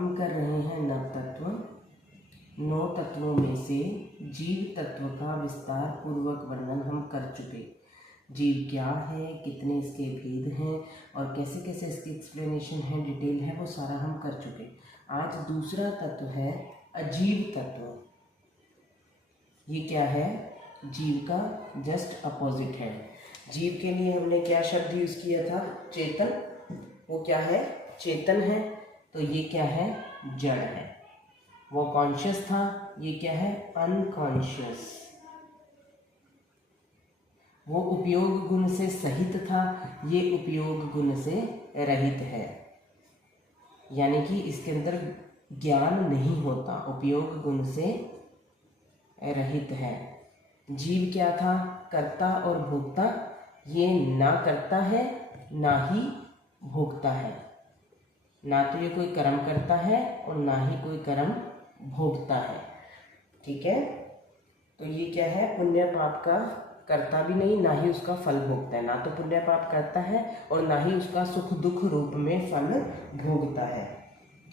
हम कर रहे हैं नव तत्व। 9 तत्वों में से जीव तत्व का विस्तार पूर्वक वर्णन हम कर चुके। जीव क्या है, कितने इसके भेद हैं और कैसे कैसे इसकी एक्सप्लेनेशन है, डिटेल है, वो सारा हम कर चुके। आज दूसरा तत्व है अजीव तत्व। ये क्या है? जीव का जस्ट अपोजिट है। जीव के लिए हमने क्या शब्द यूज किया था? चेतन। वो क्या है? चेतन है। तो ये क्या है? जड़ है। वो कॉन्शियस था, ये क्या है? अनकॉन्शियस। वो उपयोग गुण से सहित था, ये उपयोग गुण से रहित है। यानी कि इसके अंदर ज्ञान नहीं होता, उपयोग गुण से रहित है। जीव क्या था? कर्ता और भोक्ता। ये ना करता है ना ही भोगता है। ना तो ये कोई कर्म करता है और ना ही कोई कर्म भोगता है। ठीक है, तो ये क्या है? पुण्य पाप का करता भी नहीं, ना ही उसका फल भोगता है। ना तो पुण्य पाप करता है और ना ही उसका सुख दुख रूप में फल भोगता है।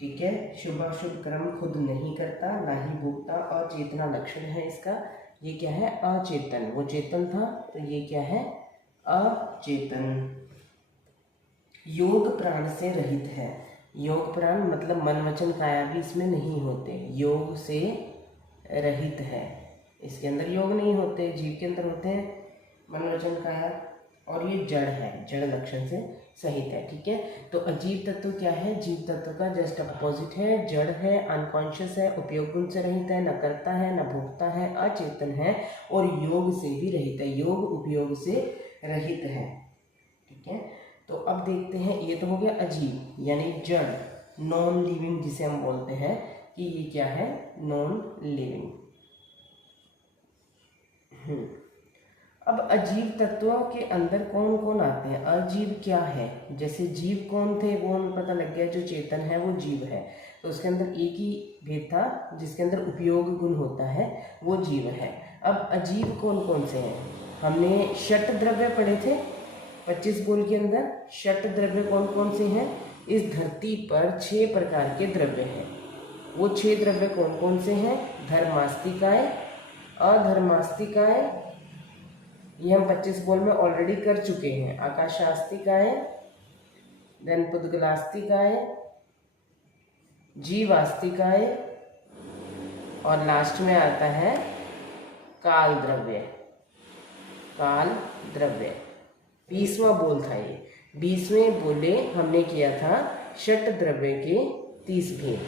ठीक है, शुभ अशुभ कर्म खुद नहीं करता, ना ही भोगता। अचेतना लक्षण है इसका। ये क्या है? अचेतन। वो चेतन था तो ये क्या है? अचेतन। योग प्राण से रहित है। योग प्राण मतलब मन वचन काया भी इसमें नहीं होते। योग से रहित है, इसके अंदर योग नहीं होते। जीव के अंदर होते हैं मन वचन काया। और ये जड़ है, जड़ लक्षण से सहित है। ठीक है, तो अजीव तत्व क्या है? जीव तत्व का जस्ट अपोजिट है, जड़ है, अनकॉन्शियस है, उपयोग गुण से रहित है, न करता है न भोगता है, अचेतन है और योग से भी रहित है। योग उपयोग से रहित है। ठीक है, तो अब देखते हैं, ये तो हो गया अजीव यानी जड़, नॉन लिविंग जिसे हम बोलते हैं कि ये क्या है? Non living. अब अजीव तत्वों के अंदर कौन कौन आते हैं? अजीव क्या है? जैसे जीव कौन थे वो हमें पता लग गया, जो चेतन है वो जीव है। तो उसके अंदर एक ही भेद था, जिसके अंदर उपयोग गुण होता है, वो जीव है। अब अजीव कौन कौन से हैं? हमने षट द्रव्य पढ़े थे 25 गोल के अंदर। षट द्रव्य कौन कौन से हैं? इस धरती पर 6 प्रकार के द्रव्य हैं। वो 6 द्रव्य कौन कौन से हैं? धर्मास्तिकाय, अधर्मास्तिकाय, ये हम 25 गोल में ऑलरेडी कर चुके हैं। आकाशास्तिकाय, देन पुद्गलास्तिकाय, जीवास्तिकाय और लास्ट में आता है काल द्रव्य। काल द्रव्य 20वां बोल था ये। 20वें बोले हमने किया था षट द्रव्य के 30 भेद,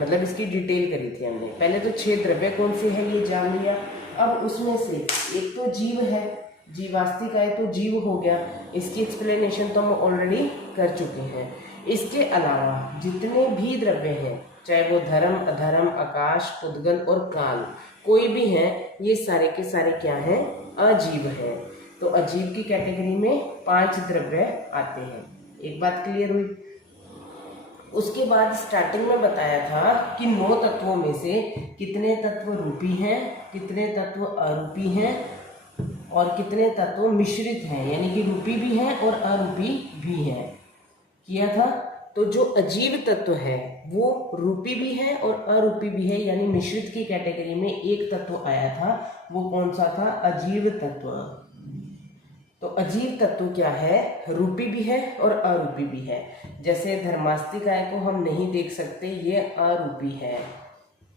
मतलब इसकी डिटेल करी थी हमने। पहले तो 6 द्रव्य कौन से हैं ये जान लिया। अब उसमें से एक तो जीव है, जीवास्तिकाय तो जीव हो गया, इसकी एक्सप्लेनेशन तो हम ऑलरेडी कर चुके हैं। इसके अलावा जितने भी द्रव्य हैं, चाहे वो धर्म, अधर्म, आकाश, पुद्गल और काल, कोई भी हैं, ये सारे के सारे क्या हैं? अजीव हैं। तो अजीव की कैटेगरी में 5 द्रव्य आते हैं। एक बात क्लियर हुई। उसके बाद स्टार्टिंग में बताया था कि 9 तत्वों में से कितने तत्व रूपी हैं, कितने तत्व अरूपी हैं और कितने तत्व मिश्रित हैं, यानी कि रूपी भी हैं और अरूपी भी हैं, किया था। तो जो अजीव तत्व है वो रूपी भी है और अरूपी भी है, यानी मिश्रित की कैटेगरी में एक तत्व आया था। वो कौन सा था? अजीव तत्व। तो अजीव तत्व क्या है? रूपी भी है और अरूपी भी है। जैसे धर्मास्तिकाय को हम नहीं देख सकते, ये अरूपी है।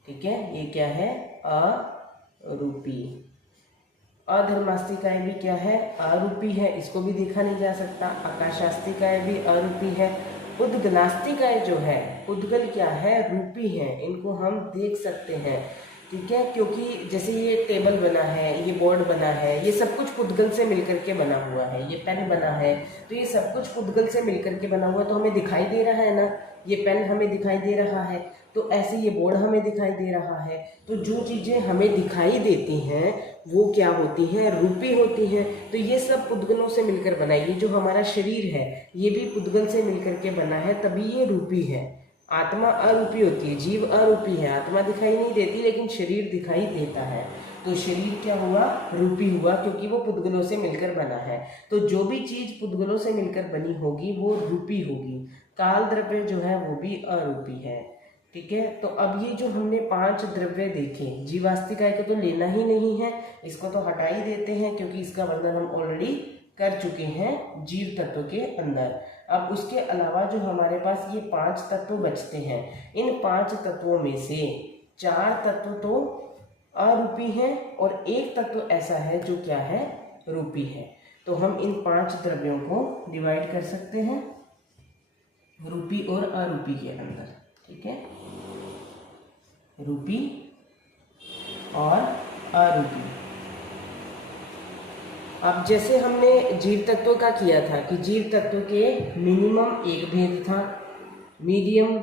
ठीक है, ये क्या है? अरूपी। अधर्मास्तिकाय भी क्या है? अरूपी है, इसको भी देखा नहीं जा सकता। आकाशास्तिकाय भी अरूपी है। उद्गलास्तिकाय जो है, उद्गल क्या है? रूपी है, इनको हम देख सकते हैं। ठीक है, क्योंकि जैसे ये टेबल बना है, ये बोर्ड बना है, ये सब कुछ पुद्गल से मिलकर के बना हुआ है। ये पेन बना है तो ये सब कुछ पुद्गल से मिलकर के बना हुआ है, तो हमें दिखाई दे रहा है ना। ये पेन हमें दिखाई दे रहा है, तो ऐसे ये बोर्ड हमें दिखाई दे रहा है। तो जो चीज़ें हमें दिखाई देती हैं वो क्या होती हैं? रूपी होती हैं। तो ये सब पुद्गलों से मिलकर बना है। ये जो हमारा शरीर है ये भी पुद्गल से मिलकर के बना है, तभी ये रूपी है। आत्मा अरूपी होती है, जीव अरूपी है। आत्मा दिखाई नहीं देती लेकिन शरीर दिखाई देता है। तो शरीर क्या हुआ? रूपी हुआ, क्योंकि वो पुद्गलों से मिलकर बना है। तो जो भी चीज पुद्गलों से मिलकर बनी होगी वो रूपी होगी। काल द्रव्य जो है वो भी अरूपी है। ठीक है। तो अब ये जो हमने 5 द्रव्य देखे, जीवास्तिकाय को तो लेना ही नहीं है, इसको तो हटा ही देते हैं क्योंकि इसका वर्णन हम ऑलरेडी कर चुके हैं जीव तत्व के अंदर। अब उसके अलावा जो हमारे पास ये 5 तत्व बचते हैं, इन 5 तत्वों में से 4 तत्व तो अरूपी हैं और एक तत्व ऐसा है जो क्या है, रूपी है। तो हम इन 5 द्रव्यों को डिवाइड कर सकते हैं रूपी और अरूपी के अंदर, ठीक है, रूपी और अरूपी। अब जैसे हमने जीव तत्व का किया था कि जीव तत्व के मिनिमम 1 भेद था, मीडियम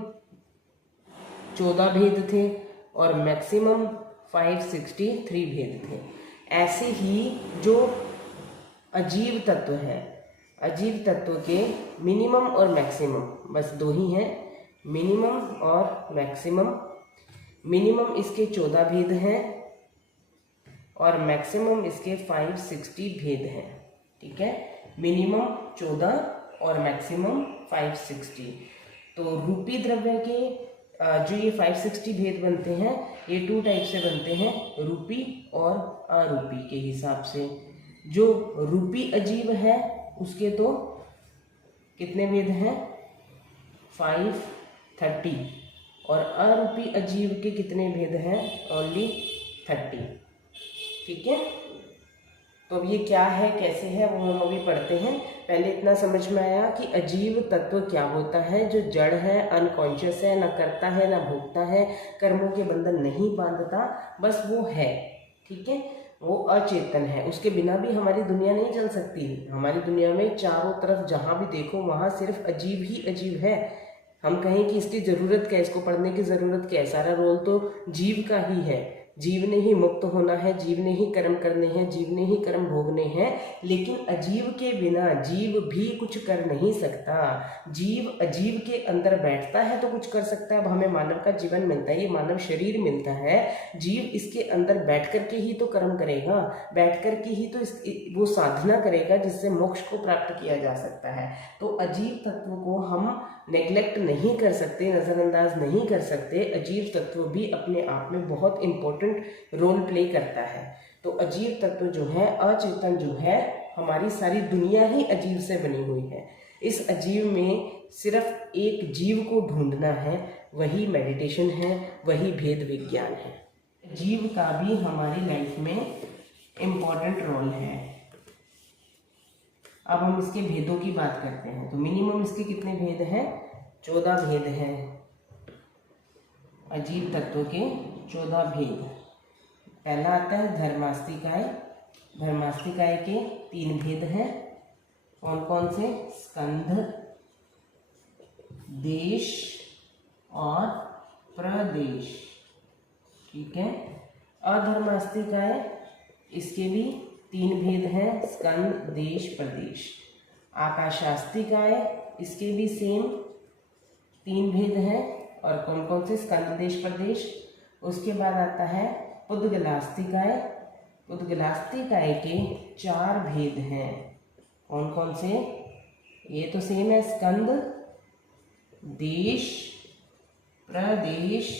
14 भेद थे और मैक्सिमम 563 भेद थे। ऐसे ही जो अजीव तत्व है, अजीव तत्व के मिनिमम और मैक्सिमम बस 2 ही हैं, मिनिमम और मैक्सिमम। मिनिमम इसके 14 भेद हैं और मैक्सिमम इसके 560 भेद हैं, ठीक है। मिनिमम 14 और मैक्सिमम 560। तो रूपी द्रव्य के जो ये 560 भेद बनते हैं, ये 2 टाइप से बनते हैं, रूपी और अरूपी के हिसाब से। जो रूपी अजीव है उसके तो कितने भेद हैं, 530, और अरूपी अजीव के कितने भेद हैं, ओनली 30, ठीक है। तो अब ये क्या है, कैसे है, वो हम अभी पढ़ते हैं। पहले इतना समझ में आया कि अजीव तत्व क्या होता है, जो जड़ है, अनकॉन्शियस है, ना करता है ना भोगता है, कर्मों के बंधन नहीं बांधता, बस वो है, ठीक है, वो अचेतन है। उसके बिना भी हमारी दुनिया नहीं चल सकती। हमारी दुनिया में चारों तरफ जहाँ भी देखो वहाँ सिर्फ अजीब ही अजीब है। हम कहें कि इसकी ज़रूरत क्या है, इसको पढ़ने की ज़रूरत क्या है, सारा रोल तो जीव का ही है। जीव ने ही मुक्त होना है, जीव ने ही कर्म करने हैं, जीव ने ही कर्म भोगने हैं। लेकिन अजीव के बिना जीव भी कुछ कर नहीं सकता। जीव अजीव के अंदर बैठता है तो कुछ कर सकता है। अब हमें मानव का जीवन मिलता है, ये मानव शरीर मिलता है, जीव इसके अंदर बैठ करके ही तो कर्म करेगा, बैठ करके ही तो वो साधना करेगा जिससे मोक्ष को प्राप्त किया जा सकता है। तो अजीव तत्व को हम नेग्लेक्ट नहीं कर सकते, नज़रअंदाज नहीं कर सकते। अजीव तत्व भी अपने आप में बहुत इम्पोर्टेंट रोल प्ले करता है। तो अजीव तत्व जो है, अचेतन जो है, हमारी सारी दुनिया ही अजीव से बनी हुई है। इस अजीव में सिर्फ एक जीव को ढूंढना है, वही मेडिटेशन है, वही भेद विज्ञान है। जीव का भी हमारी लाइफ में इम्पोर्टेंट रोल है। अब हम इसके भेदों की बात करते हैं। तो मिनिमम इसके कितने भेद हैं, 14 भेद हैं। अजीव तत्व के 14 भेद। पहला आता है धर्मास्तिकाय। धर्मास्तिकाय के 3 भेद हैं। कौन कौन से, स्कंध, देश और प्रदेश, ठीक है। अधर्मास्तिकाय, इसके भी 3 भेद हैं, स्कंद, देश, प्रदेश। आकाशास्तिकाय, इसके भी सेम 3 भेद हैं, और कौन कौन से, स्कंद, देश, प्रदेश। उसके बाद आता है पुद्गलास्तिकाय। पुद्गलास्तिकाय के 4 भेद हैं। कौन कौन से, ये तो सेम है, स्कंद, देश, प्रदेश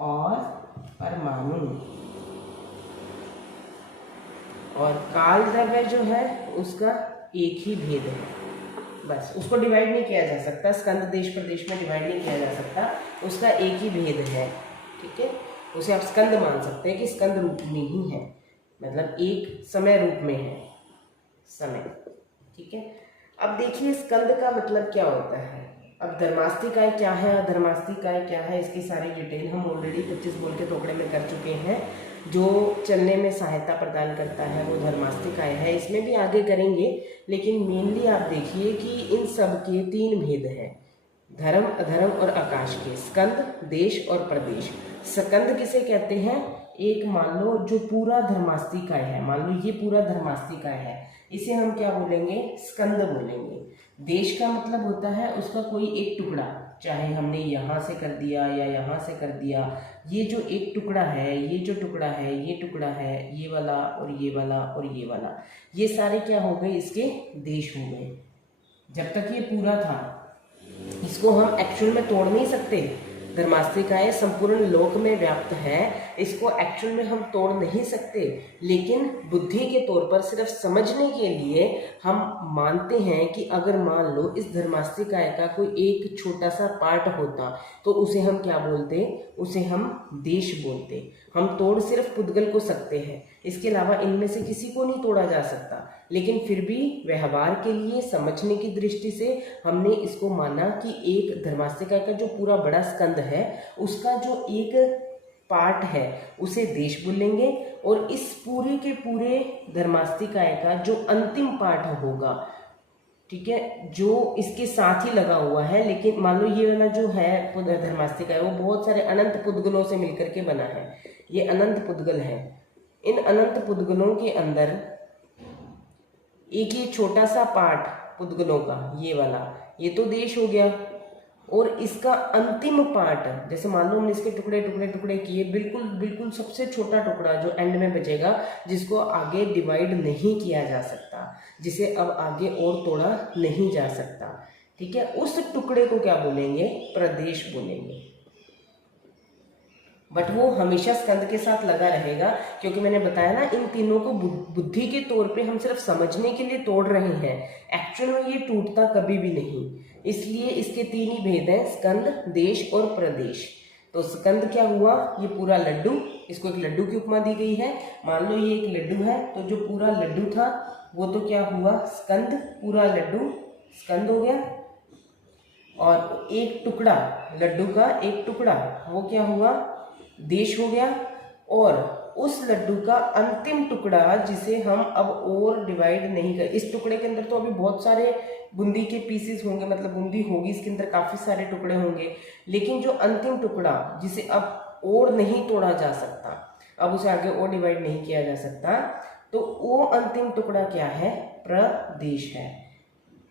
और परमाणु। और काल द्रव्य जो है उसका एक ही भेद है, बस उसको डिवाइड नहीं किया जा सकता, स्कंद, देश, प्रदेश में डिवाइड नहीं किया जा सकता, उसका एक ही भेद है, ठीक है। उसे आप स्कंद मान सकते हैं कि स्कंद रूप में ही है, मतलब एक समय रूप में है, समय, ठीक है। अब देखिए स्कंद का मतलब क्या होता है। अब धर्मास्तिकाय क्या है, अधर्मास्तिकाय क्या है, इसकी सारी डिटेल हम ऑलरेडी 25 बोल के टोकरे में कर चुके हैं। जो चलने में सहायता प्रदान करता है वो धर्मास्तिकाय है, इसमें भी आगे करेंगे। लेकिन मेनली आप देखिए कि इन सब के 3 भेद हैं, धर्म, अधर्म और आकाश के, स्कंद, देश और प्रदेश। स्कंद किसे कहते हैं, एक मान लो जो पूरा धर्मास्तिकाय है, मान लो ये पूरा धर्मास्तिकाय है, इसे हम क्या बोलेंगे, स्कंद बोलेंगे। देश का मतलब होता है उसका कोई एक टुकड़ा, चाहे हमने यहाँ से कर दिया या यहाँ से कर दिया, ये जो एक टुकड़ा है, ये जो टुकड़ा है, ये टुकड़ा है, ये वाला और ये वाला और ये वाला, ये सारे क्या हो गए, इसके देश हो गए। जब तक ये पूरा था इसको हम एक्चुअल में तोड़ नहीं सकते। धर्मास्तिकाएं संपूर्ण लोक में व्याप्त है, इसको एक्चुअल में हम तोड़ नहीं सकते, लेकिन बुद्धि के तौर पर सिर्फ समझने के लिए हम मानते हैं कि अगर मान लो इस धर्मास्तिकाय का कोई एक छोटा सा पार्ट होता तो उसे हम क्या बोलते, उसे हम देश बोलते। हम तोड़ सिर्फ पुद्गल को सकते हैं, इसके अलावा इनमें से किसी को नहीं तोड़ा जा सकता, लेकिन फिर भी व्यवहार के लिए समझने की दृष्टि से हमने इसको माना कि एक धर्मास्तिकाय का जो पूरा बड़ा स्कंद है उसका जो एक पार्ट है उसे देश बोलेंगे, और इस पूरे के पूरे धर्मास्तिकाय का जो अंतिम पार्ट होगा, ठीक है, जो इसके साथ ही लगा हुआ है, लेकिन मान लो ये वाला जो है धर्मास्तिकाय वो बहुत सारे अनंत पुद्गलों से मिलकर के बना है, ये अनंत पुद्गल है। इन अनंत पुद्गलों के अंदर एक ये छोटा सा पार्ट पुद्गलों का, ये वाला, ये तो देश हो गया, और इसका अंतिम पार्ट, जैसे मान लो हमने इसके टुकड़े टुकड़े टुकड़े किए, बिल्कुल बिल्कुल सबसे छोटा टुकड़ा जो एंड में बचेगा, जिसको आगे डिवाइड नहीं किया जा सकता, जिसे अब आगे और तोड़ा नहीं जा सकता, ठीक है, उस टुकड़े को क्या बोलेंगे, प्रदेश बोलेंगे। बट वो हमेशा स्कंद के साथ लगा रहेगा, क्योंकि मैंने बताया ना इन तीनों को बुद्धि के तौर पे हम सिर्फ समझने के लिए तोड़ रहे हैं, एक्चुअल में ये टूटता कभी भी नहीं। इसलिए इसके तीन ही भेद हैं, स्कंद, देश और प्रदेश। तो स्कंद क्या हुआ, ये पूरा लड्डू, इसको एक लड्डू की उपमा दी गई है। मान लो ये एक लड्डू है, तो जो पूरा लड्डू था वो तो क्या हुआ, स्कंद, पूरा लड्डू स्कंद हो गया, और एक टुकड़ा लड्डू का, एक टुकड़ा वो क्या हुआ, देश हो गया। और उस लड्डू का अंतिम टुकड़ा जिसे हम अब और डिवाइड नहीं कर, इस टुकड़े के अंदर तो अभी बहुत सारे बूंदी के पीसेस होंगे, मतलब बूंदी होगी, इसके अंदर काफी सारे टुकड़े होंगे, लेकिन जो अंतिम टुकड़ा जिसे अब और नहीं तोड़ा जा सकता, अब उसे आगे और डिवाइड नहीं किया जा सकता, तो वो अंतिम टुकड़ा क्या है, प्रदेश है।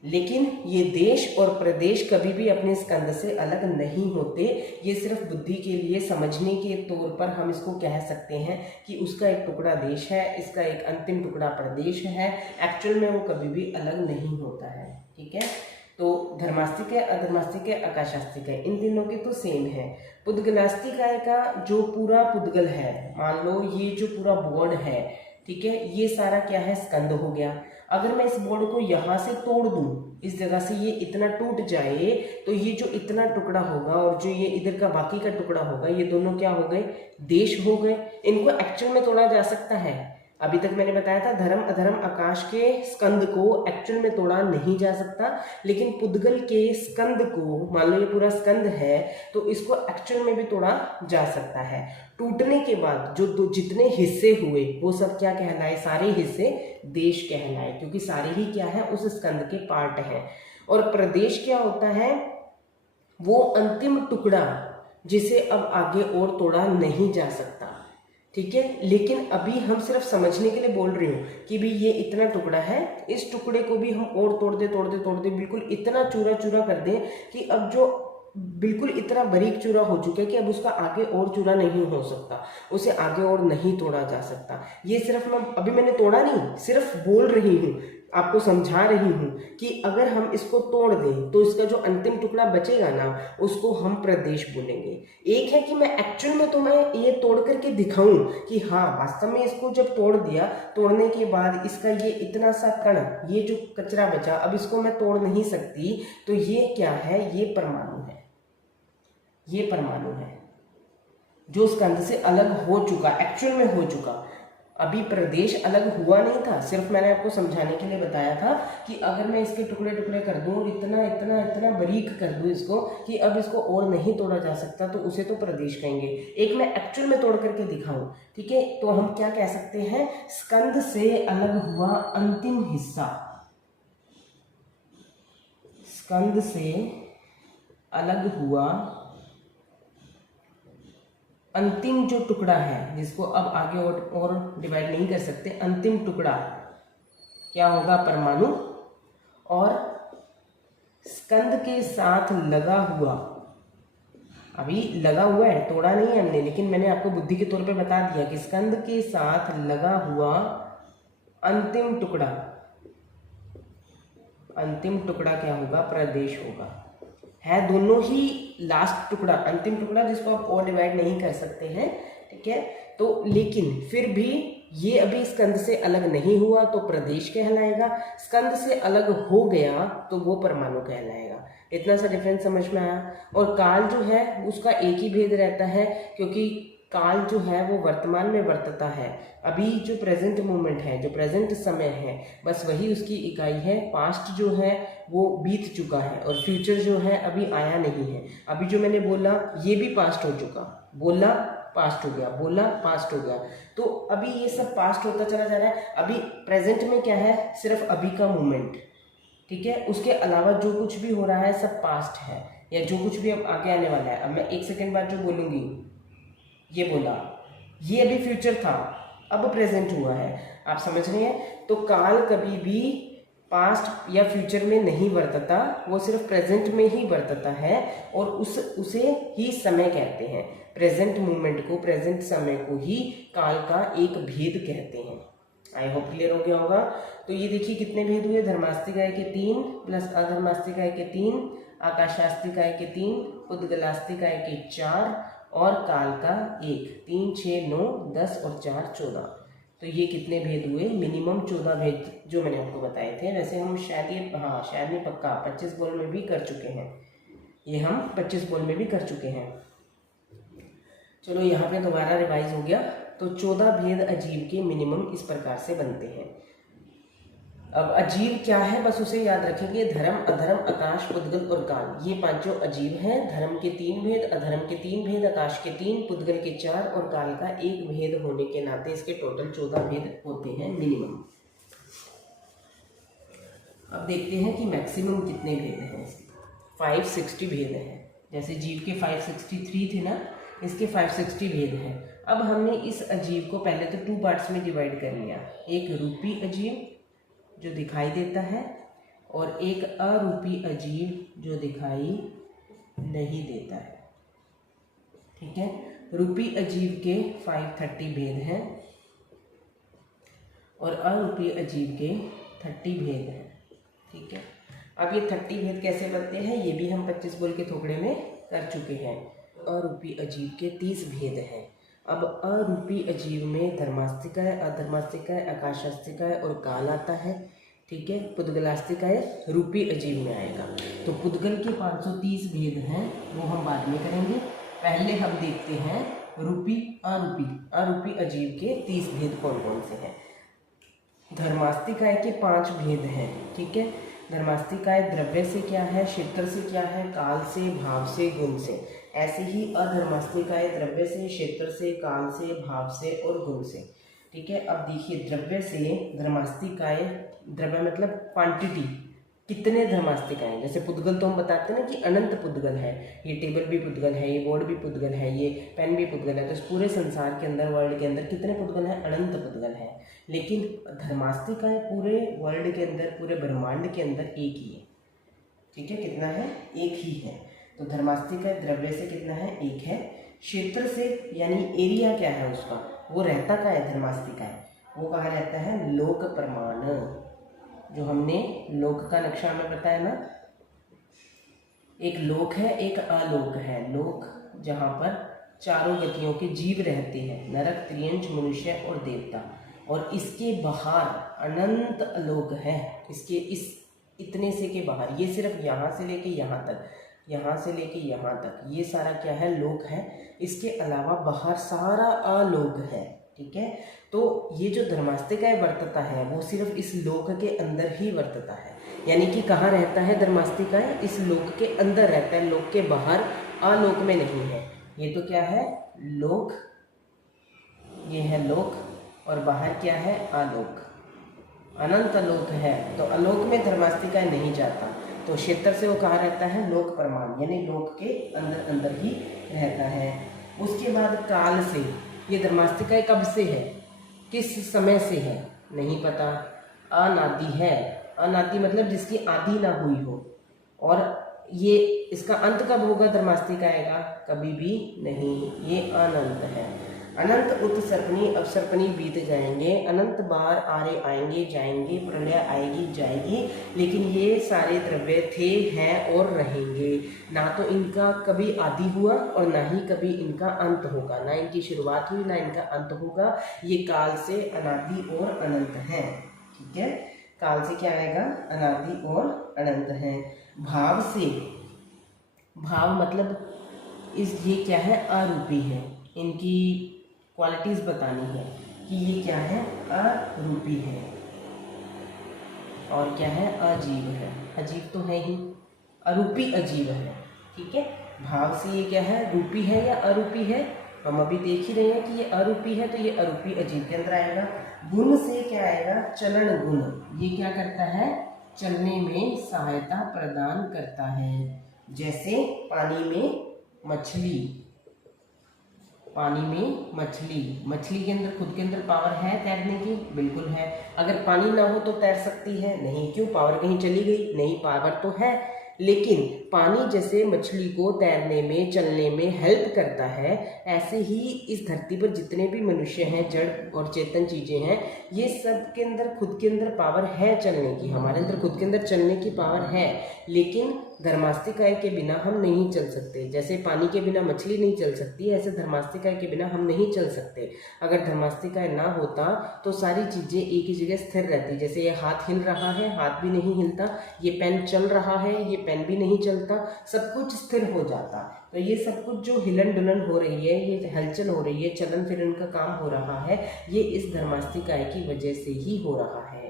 लेकिन ये देश और प्रदेश कभी भी अपने स्कंद से अलग नहीं होते, ये सिर्फ बुद्धि के लिए समझने के तौर पर हम इसको कह सकते हैं कि उसका एक टुकड़ा देश है, इसका एक अंतिम टुकड़ा प्रदेश है, एक्चुअल में वो कभी भी अलग नहीं होता है, ठीक है। तो धर्मास्तिकाय, अधर्मास्तिकाय, आकाशास्तिकाय, इन तीनों के तो सेम है। पुद्गलास्तिकाय का जो पूरा पुद्गल है, मान लो ये जो पूरा बोर्ड है, ठीक है, ये सारा क्या है, स्कंद हो गया। अगर मैं इस बोर्ड को यहाँ से तोड़ दूं, इस जगह से ये इतना टूट जाए, तो ये जो इतना टुकड़ा होगा और जो ये इधर का बाकी का टुकड़ा होगा, ये दोनों क्या हो गए, देश हो गए। इनको एक्चुअल में तोड़ा जा सकता है। अभी तक मैंने बताया था धर्म अधर्म आकाश के स्कंद को एक्चुअल में तोड़ा नहीं जा सकता, लेकिन पुद्गल के स्कंद को, मान लो ये पूरा स्कंद है, तो इसको एक्चुअल में भी तोड़ा जा सकता है। टूटने के बाद जो जितने हिस्से हुए वो सब क्या कहलाए, सारे हिस्से देश कहलाए, क्योंकि सारे ही क्या है, उस स्कंद के पार्ट हैं। और प्रदेश क्या होता है, वो अंतिम टुकड़ा जिसे अब आगे और तोड़ा नहीं जा सकता, ठीक है। लेकिन अभी हम सिर्फ समझने के लिए बोल रही हूँ कि भी ये इतना टुकड़ा है, इस टुकड़े को भी हम और तोड़ दे बिल्कुल इतना चूरा चूरा कर दें कि अब जो बिल्कुल इतना बारीक चूरा हो चुका है कि अब उसका आगे और चूरा नहीं हो सकता, उसे आगे और नहीं तोड़ा जा सकता। ये सिर्फ मैंने तोड़ा नहीं, सिर्फ बोल रही हूँ, आपको समझा रही हूँ कि अगर हम इसको तोड़ दें तो इसका जो अंतिम टुकड़ा बचेगा ना, उसको हम प्रदेश बोलेंगे। एक है कि मैं एक्चुअल में तो मैं ये तोड़ करके दिखाऊं कि हाँ वास्तव में इसको जब तोड़ दिया, तोड़ने के बाद इसका ये इतना सा कण, ये जो कचरा बचा, अब इसको मैं तोड़ नहीं सकती, तो ये क्या है, ये परमाणु है, ये परमाणु है जो स्कंद से अलग हो चुका, एक्चुअल में हो चुका। अभी प्रदेश अलग हुआ नहीं था, सिर्फ मैंने आपको समझाने के लिए बताया था कि अगर मैं इसके टुकड़े टुकड़े कर दूं और इतना इतना इतना बारीक कर दूं इसको कि अब इसको और नहीं तोड़ा जा सकता, तो उसे तो प्रदेश कहेंगे। एक मैं एक्चुअल में तोड़ करके दिखाऊं, ठीक है, तो हम क्या कह सकते हैं, स्कंद से अलग हुआ अंतिम हिस्सा, स्कंद से अलग हुआ अंतिम जो टुकड़ा है, जिसको अब आगे और डिवाइड नहीं कर सकते, अंतिम टुकड़ा क्या होगा, परमाणु। और स्कंद के साथ लगा हुआ, अभी लगा हुआ है, तोड़ा नहीं है हमने, लेकिन मैंने आपको बुद्धि के तौर पे बता दिया कि स्कंद के साथ लगा हुआ अंतिम टुकड़ा, अंतिम टुकड़ा क्या होगा, प्रदेश होगा। है दोनों ही लास्ट टुकड़ा, अंतिम टुकड़ा जिसको आप और डिवाइड नहीं कर सकते हैं, ठीक है। तो लेकिन फिर भी ये अभी स्कंद से अलग नहीं हुआ तो प्रदेश कहलाएगा, स्कंद से अलग हो गया तो वो परमाणु कहलाएगा। इतना सा डिफरेंस समझ में आया। और काल जो है उसका एक ही भेद रहता है, क्योंकि काल जो है वो वर्तमान में वर्तता है। अभी जो प्रेजेंट मोमेंट है, जो प्रेजेंट समय है, बस वही उसकी इकाई है। पास्ट जो है वो बीत चुका है और फ्यूचर जो है अभी आया नहीं है। अभी जो मैंने बोला ये भी पास्ट हो चुका, बोला पास्ट हो गया, बोला पास्ट हो गया, तो अभी ये सब पास्ट होता चला जा रहा है। अभी प्रेजेंट में क्या है, सिर्फ अभी का मोमेंट, ठीक है। उसके अलावा जो कुछ भी हो रहा है सब पास्ट है, या जो कुछ भी अब आगे आने वाला है। अब मैं 1 सेकेंड बाद जो बोलूंगी, ये बोला, ये अभी फ्यूचर था, अब प्रेजेंट हुआ है, आप समझ रहे हैं। तो काल कभी भी पास्ट या फ्यूचर में नहीं वर्तता, वो सिर्फ प्रेजेंट में ही वर्तता है, और उसे ही समय कहते हैं। प्रेजेंट मोमेंट को, प्रेजेंट समय को ही काल का एक भेद कहते हैं। आई होप क्लियर हो गया होगा। तो ये देखिए कितने भेद हुए, धर्मास्तिकाय के 3 प्लस अधर्मास्तिकाय के 3, आकाशास्तिकाय के 3, उद्गलास्तिकाय के 4 और काल का 1। 3, 6, 9, 10 और 4, 14। तो ये कितने भेद हुए, मिनिमम 14 भेद जो मैंने आपको बताए थे। वैसे हम शायद ये, हाँ शायद नहीं पक्का, 25 बोल में भी कर चुके हैं, ये हम 25 बोल में भी कर चुके हैं। चलो यहाँ पे दोबारा रिवाइज हो गया। तो 14 भेद अजीव के मिनिमम इस प्रकार से बनते हैं। अब अजीव क्या है बस उसे याद रखेंगे, धर्म, अधर्म, आकाश, पुद्गल और काल, ये पांचों अजीव हैं। धर्म के 3 भेद, अधर्म के 3 भेद, आकाश के 3, पुद्गल के 4 और काल का 1 भेद होने के नाते इसके टोटल 14 भेद होते हैं मिनिमम। अब देखते हैं कि मैक्सिमम कितने भेद हैं। 560 भेद हैं। जैसे जीव के 563 थे ना, इसके 560 भेद हैं। अब हमने इस अजीव को पहले तो 2 पार्ट्स में डिवाइड कर लिया, एक रूपी अजीव जो दिखाई देता है और एक अरूपी अजीव जो दिखाई नहीं देता है, ठीक है। रूपी अजीव के 530 भेद हैं और अरूपी अजीव के 30 भेद हैं, ठीक है। अब ये 30 भेद कैसे बनते हैं ये भी हम 25 बोल के थोपड़े में कर चुके हैं। अरूपी अजीव के 30 भेद हैं। अब अरूपी अजीव में धर्मास्तिकाय, अधर्मास्तिकाय, आकाशास्तिकाय और काल आता है, ठीक है। पुद्गलास्तिकाय रूपी अजीव में आएगा। तो पुद्गल के 530 भेद हैं, वो हम बाद में करेंगे। पहले हम देखते हैं रूपी अरूपी अजीव के 30 भेद कौन कौन से हैं। धर्मास्तिकाय के 5 भेद हैं, ठीक है। धर्मास्तिकाय द्रव्य से क्या है, क्षेत्र से क्या है, काल से, भाव से, गुण से। ऐसे ही अधर्मास्तिकाय द्रव्य से, क्षेत्र से, काल से, भाव से और गुण से, ठीक है। अब देखिए द्रव्य से धर्मास्तिकाय, द्रव्य मतलब क्वांटिटी, कितने धर्मास्तिकाय। जैसे पुद्गल तो हम बताते हैं ना कि अनंत पुद्गल है, ये टेबल भी पुद्गल है, ये बोर्ड भी पुद्गल है, ये पेन भी पुद्गल है। तो इस पूरे संसार के अंदर, वर्ल्ड के अंदर कितने पुद्गल हैं, अनंत पुद्गल है। लेकिन धर्मास्तिकाय पूरे वर्ल्ड के अंदर, पूरे ब्रह्मांड के अंदर एक ही है, ठीक है। कितना है, एक ही है। तो धर्मास्तिकाय द्रव्य से कितना है, एक है। क्षेत्र से यानी एरिया क्या है उसका, वो रहता का है धर्मास्तिकाय, वो कहा रहता है लोक प्रमाण। जो हमने लोक का नक्शा हमें बताया ना, एक लोक है एक अलोक है। लोक जहाँ पर चारों गतियों के जीव रहते हैं, नरक, त्रियंच, मनुष्य और देवता। और इसके बाहर अनंत अलोक है, इसके इस इतने से के बाहर, ये सिर्फ यहाँ से लेके यहाँ तक, यहाँ से लेके यहाँ तक, ये सारा क्या है, लोक है। इसके अलावा बाहर सारा अलोक है, ठीक है। तो ये जो धर्मास्तिकाय वर्तता है वो सिर्फ इस लोक के अंदर ही वर्तता है। यानी कि कहाँ रहता है धर्मास्तिकाय, इस लोक के अंदर रहता है, लोक के बाहर अलोक में नहीं है। ये तो क्या है, लोक, ये है लोक, और बाहर क्या है, अलोक, अनंत अलोक है। तो अलोक में धर्मास्तिकाय नहीं जाता, तो क्षेत्र से वो कहाँ रहता है, लोक प्रमाण, यानी लोक के अंदर अंदर ही रहता है। उसके बाद काल से, ये धर्मास्तिकाय कब से है, किस समय से है, नहीं पता। अनादि है, अनादि मतलब जिसकी आदि ना हुई हो। और ये इसका अंत कब होगा धर्मास्तिकाय का, कभी भी नहीं, ये अनंत है। अनंत उत्सर्पणी अवसर्पणी बीत जाएंगे, अनंत बार आरे आएंगे जाएंगे, प्रलय आएगी जाएगी, लेकिन ये सारे द्रव्य थे हैं और रहेंगे। ना तो इनका कभी आदि हुआ और ना ही कभी इनका अंत होगा, ना इनकी शुरुआत हुई ना इनका अंत होगा। ये काल से अनादि और अनंत है। ठीक है, काल से क्या आएगा, अनादि और अनंत है। भाव से, भाव मतलब ये क्या है, अरूपी है। इनकी क्वालिटीज बतानी है कि ये क्या है, अरूपी है और क्या है, अजीव है। अजीब तो है ही, अरूपी अजीब है। ठीक है, भाव से ये क्या है, रूपी है या अरूपी है। हम अभी देख ही रहे हैं कि ये अरूपी है, तो ये अरूपी अजीब के अंदर आएगा। गुण से क्या आएगा, चलन गुण। ये क्या करता है, चलने में सहायता प्रदान करता है। जैसे पानी में मछली, पानी में मछली, मछली के अंदर खुद के अंदर पावर है तैरने की, बिल्कुल है। अगर पानी ना हो तो तैर सकती है, नहीं। क्यों, पावर कहीं चली गई, नहीं, पावर तो है। लेकिन पानी जैसे मछली को तैरने में, चलने में हेल्प करता है, ऐसे ही इस धरती पर जितने भी मनुष्य हैं, जड़ और चेतन चीजें हैं, ये सब के अंदर खुद के अंदर पावर है चलने की। हमारे अंदर खुद के अंदर चलने की पावर है, लेकिन धर्मास्तिकाय के बिना हम नहीं चल सकते। जैसे पानी के बिना मछली नहीं चल सकती, ऐसे धर्मास्तिकाय के बिना हम नहीं चल सकते। अगर धर्मास्तिकाय ना होता तो सारी चीजें एक ही जगह स्थिर रहती। जैसे ये हाथ हिल रहा है, हाथ भी नहीं हिलता, ये पेन चल रहा है, ये पेन भी नहीं चलता, सब कुछ स्थिर हो जाता। तो ये सब कुछ जो हिलन डुलन हो रही है, ये हलचल हो रही है, चलन फिरन का काम हो रहा है, ये इस धर्मास्तिकाय की वजह से ही हो रहा है।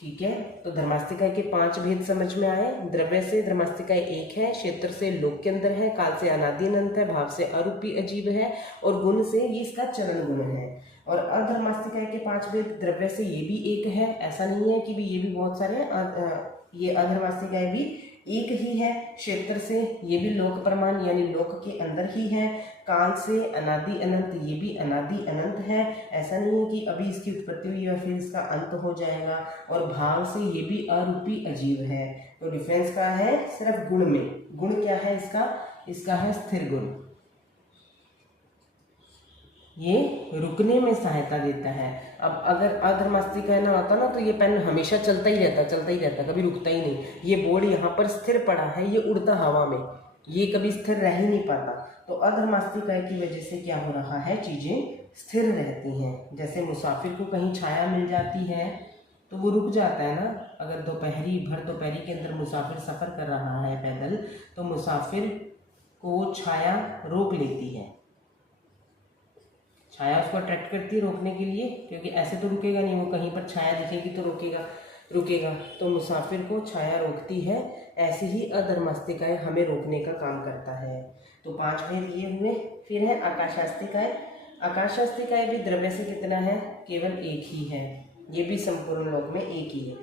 ठीक है, तो धर्मास्तिकाय के 5 भेद समझ में आए। द्रव्य से धर्मास्तिकाय एक है, क्षेत्र से लोक के अंदर है, काल से अनादि अनंत है, भाव से अरूपी अजीब है, और गुण से ये इसका चलन गुण है। और अधर्मास्तिकाय के 5 भेद, द्रव्य से ये भी एक है, ऐसा नहीं है कि भी ये भी बहुत सारे हैं। ये अधर्मास्तिकाय भी एक ही है। क्षेत्र से ये भी लोक प्रमाण यानी लोक के अंदर ही है। काल से अनादि अनंत, ये भी अनादि अनंत है, ऐसा नहीं है कि अभी इसकी उत्पत्ति हुई या फिर इसका अंत हो जाएगा। और भाव से ये भी अरूपी अजीब है। तो डिफरेंस क्या है, सिर्फ गुण में। गुण क्या है इसका है स्थिर गुण, ये रुकने में सहायता देता है। अब अगर अधर्मास्तिकाय ना होता ना, तो ये पेन हमेशा चलता ही रहता, कभी रुकता ही नहीं। ये बोर्ड यहाँ पर स्थिर पड़ा है, ये उड़ता हवा में, ये कभी स्थिर रह ही नहीं पाता। तो अधर्मास्तिकाय की वजह से क्या हो रहा है, चीजें स्थिर रहती हैं। जैसे मुसाफिर को कहीं छाया मिल जाती है तो वो रुक जाता है ना। अगर दोपहरी के अंदर मुसाफिर सफर कर रहा है पैदल, तो मुसाफिर को छाया रोक लेती है, छाया उसको अट्रैक्ट करती है रोकने के लिए, क्योंकि ऐसे तो रुकेगा नहीं, वो कहीं पर छाया दिखेगी तो रुकेगा। तो मुसाफिर को छाया रोकती है। ऐसे ही अधर्मास्तिकाय हमें रोकने का काम करता है। तो 5 भेद ये हुए। फिर है आकाशास्तिकाय। आकाशास्तिकाय भी द्रव्य से कितना है, केवल एक ही है, ये भी संपूर्ण लोक में एक ही है।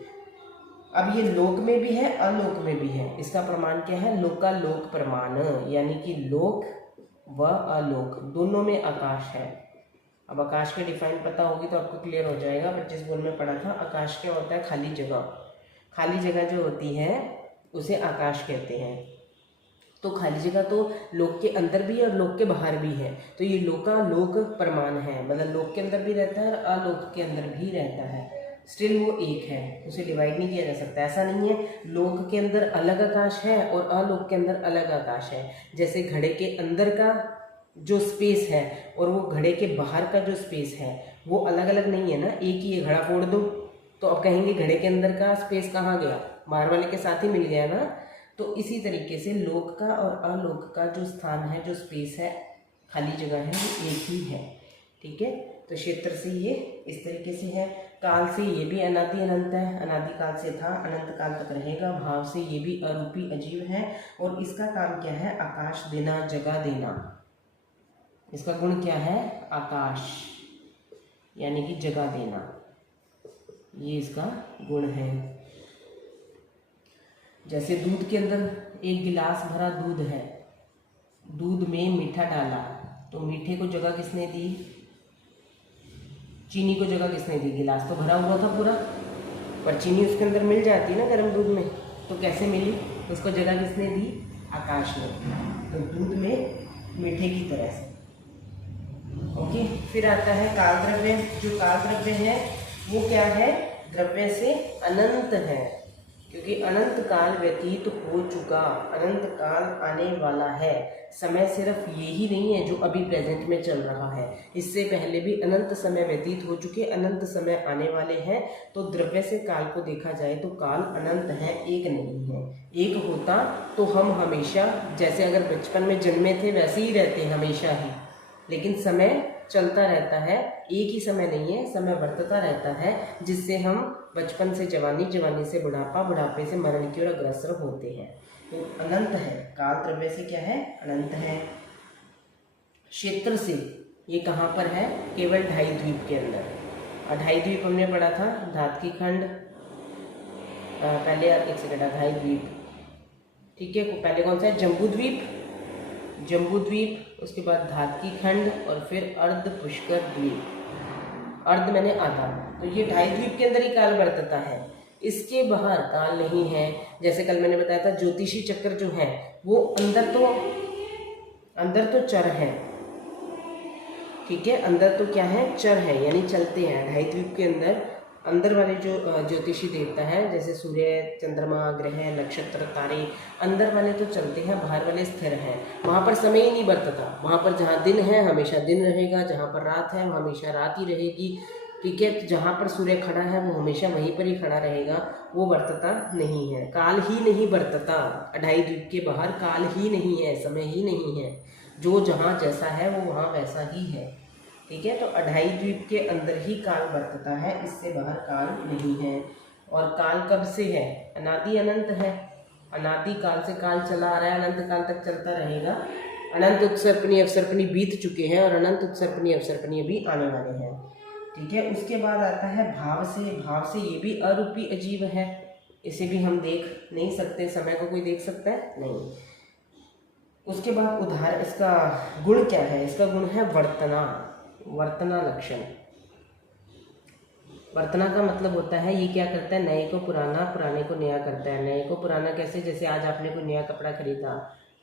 अब ये लोक में भी है, अलोक में भी है। इसका प्रमाण क्या है, लोकालोक प्रमाण, यानी कि लोक व अलोक दोनों में आकाश है। अब आकाश के डिफाइन पता होगी तो आपको क्लियर हो जाएगा। 25 बोल में पढ़ा था। आकाश क्या होता है, खाली जगह। खाली जगह जो होती है उसे आकाश कहते हैं। तो खाली जगह तो लोक के अंदर भी है और लोक के बाहर भी है। तो ये लोकालोक प्रमाण है, मतलब लोक के अंदर भी रहता है और अलोक के अंदर भी रहता है। स्टिल वो एक है, उसे डिवाइड नहीं किया जा सकता। ऐसा नहीं है लोक के अंदर अलग आकाश है और अलोक के अंदर अलग आकाश है। जैसे घड़े के अंदर का जो स्पेस है और वो घड़े के बाहर का जो स्पेस है वो अलग अलग नहीं है ना। एक ही है, घड़ा फोड़ दो तो अब कहेंगे घड़े के अंदर का स्पेस कहाँ गया, बाहर वाले के साथ ही मिल गया ना। तो इसी तरीके से लोक का और अलोक का जो स्थान है, जो स्पेस है, खाली जगह है, वो एक ही है। ठीक है, तो क्षेत्र से ये इस तरीके से है। काल से ये भी अनादि अनंत है, अनादि काल से था, अनंत काल तक रहेगा। भाव से ये भी अरूपी अजीब है और इसका काम क्या है, आकाश देना, जगह देना। इसका गुण क्या है, आकाश यानी कि जगह देना, ये इसका गुण है। जैसे दूध के अंदर एक गिलास भरा दूध है, दूध में मीठा डाला तो मीठे को जगह किसने दी, चीनी को जगह किसने दी। गिलास तो भरा हुआ था पूरा, पर चीनी उसके अंदर मिल जाती है ना गर्म दूध में, तो कैसे मिली, उसको जगह किसने दी, आकाश ने। तो दूध में मीठे की तरह से। ओके, फिर आता है काल द्रव्य। जो काल द्रव्य है वो क्या है, द्रव्य से अनंत है, क्योंकि अनंत काल व्यतीत हो चुका, अनंत काल आने वाला है। समय सिर्फ यही नहीं है जो अभी प्रेजेंट में चल रहा है, इससे पहले भी अनंत समय व्यतीत हो चुके, अनंत समय आने वाले हैं। तो द्रव्य से काल को देखा जाए तो काल अनंत है, एक नहीं है। एक होता तो हम हमेशा, जैसे अगर बचपन में जन्मे थे वैसे ही रहते हैं हमेशा ही, लेकिन समय चलता रहता है, एक ही समय नहीं है, समय बढ़ता रहता है, जिससे हम बचपन से जवानी, जवानी से बुढ़ापा, बुढ़ापे से मरण की ओर अग्रसर होते हैं। तो अनंत है, काल द्रव्य से क्या है, अनंत है। क्षेत्र से ये कहाँ पर है, केवल ढाई द्वीप के अंदर। और ढाई द्वीप हमने पढ़ा था, धातकी खंड, पहले एक सेकंड, ढाई द्वीप, ठीक है, पहले कौन सा है, जम्बू द्वीप, जम्बू द्वीप, उसके बाद धातकी खंड और फिर अर्ध पुष्कर द्वीप। अर्ध मैंने आधा, तो ये ढाई द्वीप के अंदर ही काल बरतता है, इसके बाहर काल नहीं है। जैसे कल मैंने बताया था ज्योतिषी चक्र जो है वो अंदर तो चर है, ठीक है, अंदर तो क्या है, चर है, यानी चलते हैं। ढाई द्वीप के अंदर वाले जो ज्योतिषी देवता है, जैसे सूर्य, चंद्रमा, ग्रह, नक्षत्र, तारे, अंदर वाले तो चलते हैं, बाहर वाले स्थिर हैं। वहाँ पर समय ही नहीं बरतता, वहाँ पर जहाँ दिन है हमेशा दिन रहेगा, जहाँ पर रात है वहाँ हमेशा रात ही रहेगी, ठीक है। जहाँ पर सूर्य खड़ा है वो हमेशा वहीं पर ही खड़ा रहेगा, वो बरतता नहीं है, काल ही नहीं बरतता। ढाई द्वीप के बाहर काल ही नहीं है, समय ही नहीं है, जो जहाँ जैसा है वो वहाँ वैसा ही है, ठीक है। तो अढ़ाई द्वीप के अंदर ही काल बरतता है, इससे बाहर काल नहीं है। और काल कब से है, अनादि अनंत है, अनादि काल से काल चला आ रहा है, अनंत काल तक चलता रहेगा। अनंत उत्सर्पणीय अवसर्पणीय बीत चुके हैं और अनंत उत्सर्पणीय अवसर्पणीय भी आने वाले हैं, ठीक है। उसके बाद आता है भाव से। भाव से ये भी अरूपी अजीव है, इसे भी हम देख नहीं सकते, समय को कोई देख सकता है नहीं। उसके बाद उदाहरण, इसका गुण क्या है, इसका गुण है वर्तना, वर्तना लक्षण। वर्तना का मतलब होता है ये क्या करता है, नए को पुराना, पुराने को नया करता है। नए को पुराना कैसे, जैसे आज आपने कोई नया कपड़ा खरीदा,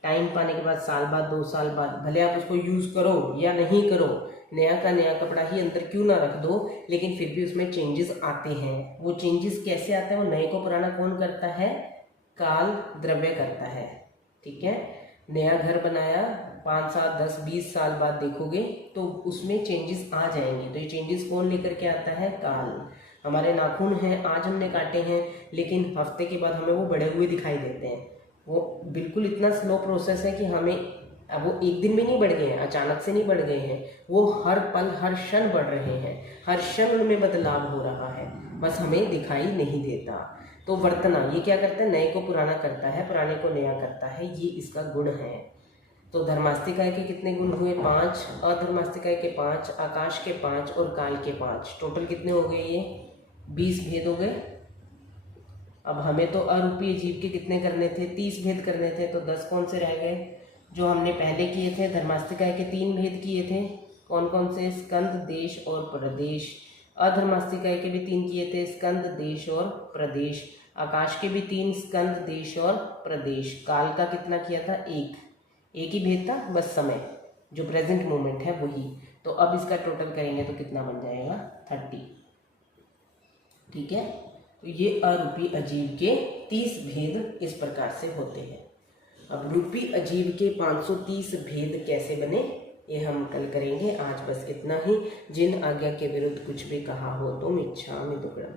टाइम पाने के बाद, साल बाद, 2 साल बाद, भले आप उसको यूज़ करो या नहीं करो, नया का नया कपड़ा ही अंदर क्यों ना रख दो, लेकिन फिर भी उसमें चेंजेस आते हैं। वो चेंजेस कैसे आते हैं, वो नए को पुराना कौन करता है, काल द्रव्य करता है, ठीक है। नया घर बनाया, 5 साल 10 20 साल बाद देखोगे तो उसमें चेंजेस आ जाएंगे, तो ये चेंजेस कौन लेकर के आता है, काल। हमारे नाखून हैं, आज हमने काटे हैं, लेकिन हफ्ते के बाद हमें वो बड़े हुए दिखाई देते हैं। वो बिल्कुल इतना स्लो प्रोसेस है कि हमें, अब वो एक दिन में नहीं बढ़ गए हैं, अचानक से नहीं बढ़ गए हैं, वो हर पल हर क्षण बढ़ रहे हैं, हर क्षण उनमें बदलाव हो रहा है, बस हमें दिखाई नहीं देता। तो वर्तना ये क्या करता है, नए को पुराना करता है, पुराने को नया करता है, ये इसका गुण है। तो धर्मास्तिकाय के कितने गुण हुए, 5, अधर्मास्तिकाय के 5, आकाश के 5 और काल के 5, टोटल कितने हो गए, ये 20 भेद हो गए। अब हमें तो अरूपीय जीव के कितने करने थे, 30 भेद करने थे, तो 10 कौन से रह गए, जो हमने पहले किए थे। धर्मास्तिकाय के 3 भेद किए थे, कौन कौन से, स्कंद, देश और प्रदेश। अधर्मास्तिकाय के भी 3 किए थे, स्कंद, देश और प्रदेश। आकाश के भी 3, स्कंद, देश और प्रदेश। काल का कितना किया था, एक ही भेद था, बस समय, जो प्रेजेंट मोमेंट है वही। तो अब इसका टोटल करेंगे तो कितना बन जाएगा, 30, ठीक है। तो ये अरूपी अजीव के 30 भेद इस प्रकार से होते हैं। अब रूपी अजीव के 530 भेद कैसे बने, ये हम कल करेंगे। आज बस इतना ही। जिन आज्ञा के विरुद्ध कुछ भी कहा हो तो मिच्छामि दुक्कडम।